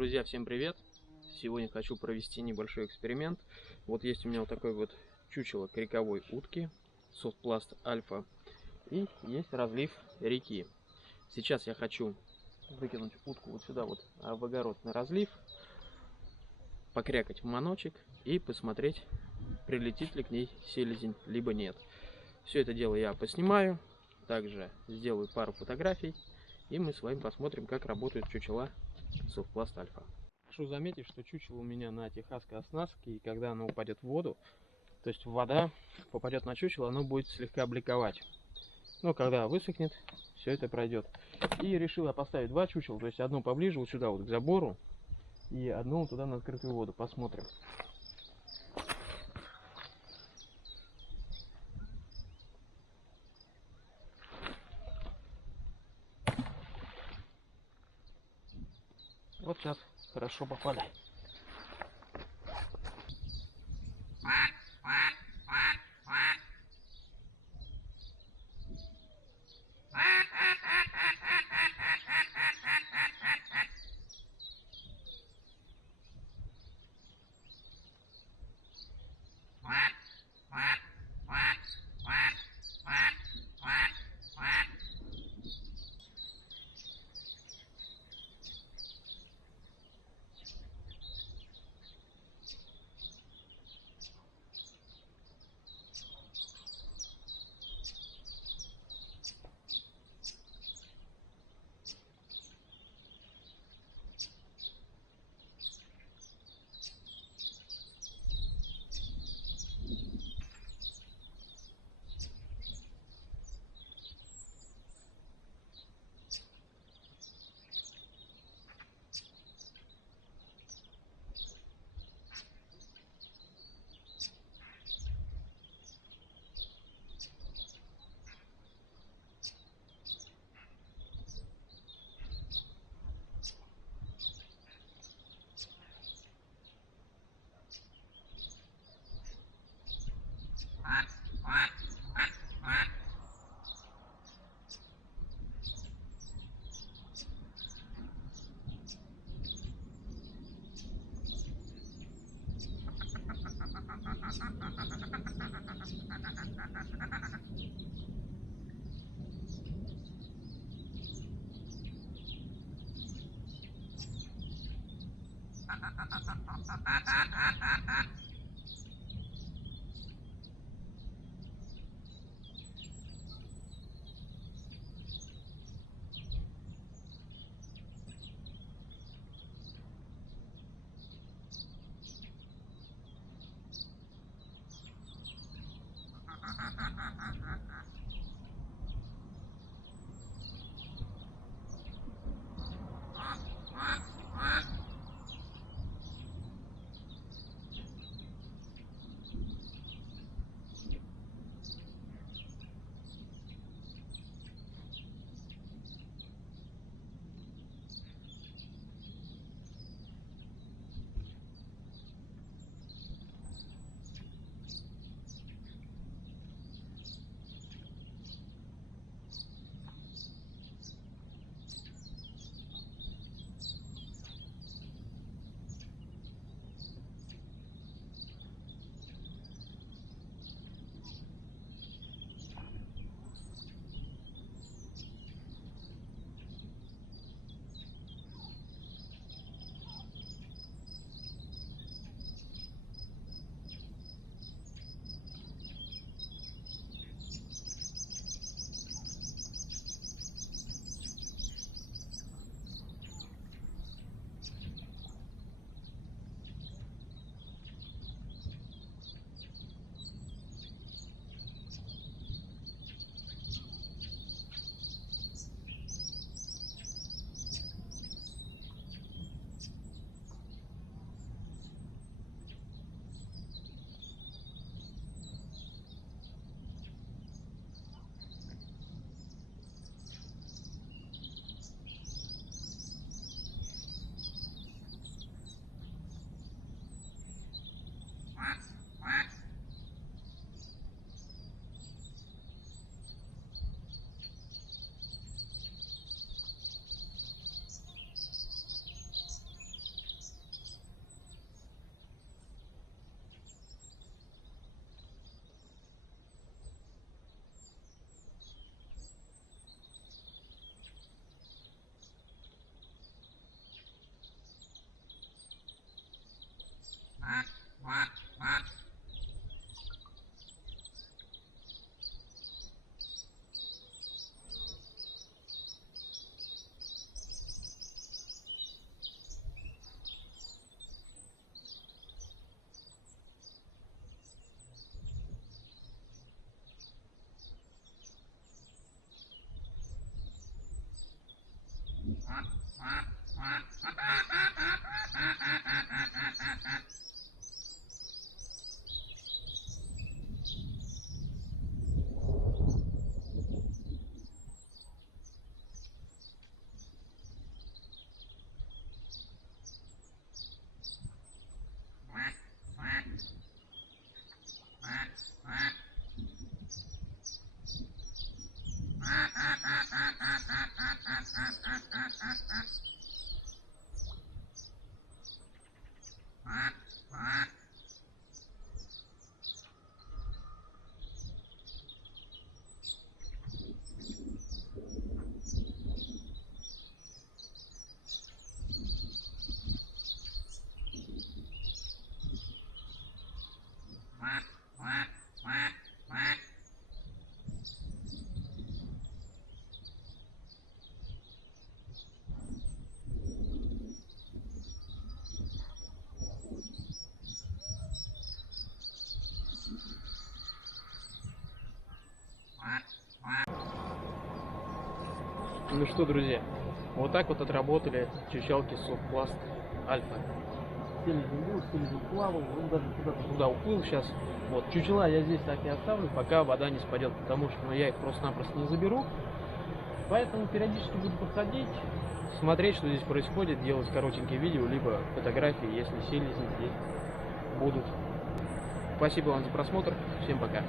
Друзья, всем привет! Сегодня хочу провести небольшой эксперимент. Вот есть у меня вот такой вот чучело криковой утки, софтпласт альфа, и есть разлив реки. Сейчас я хочу выкинуть утку вот сюда вот в огород на разлив, покрякать в маночек и посмотреть, прилетит ли к ней селезень, либо нет. Все это дело я поснимаю, также сделаю пару фотографий, и мы с вами посмотрим, как работают чучела софтпласт альфа. Прошу заметить, что чучело у меня на техасской оснастке, и когда оно упадет в воду, то есть вода попадет на чучело, оно будет слегка бликовать. Но когда высохнет, все это пройдет. И решил я поставить два чучела, то есть одно поближе вот сюда вот к забору, и одно туда на открытую воду. Посмотрим. Вот сейчас хорошо попали. Ну что, друзья, вот так вот отработали чучелки Softplast Альфа. Селезень был, селезень плавал, он даже куда-то туда уплыл сейчас. Вот, чучела я здесь так и оставлю, пока вода не спадет, потому что я их просто-напросто не заберу. Поэтому периодически буду подходить, смотреть, что здесь происходит, делать коротенькие видео, либо фотографии, если селезни здесь будут. Спасибо вам за просмотр, всем пока.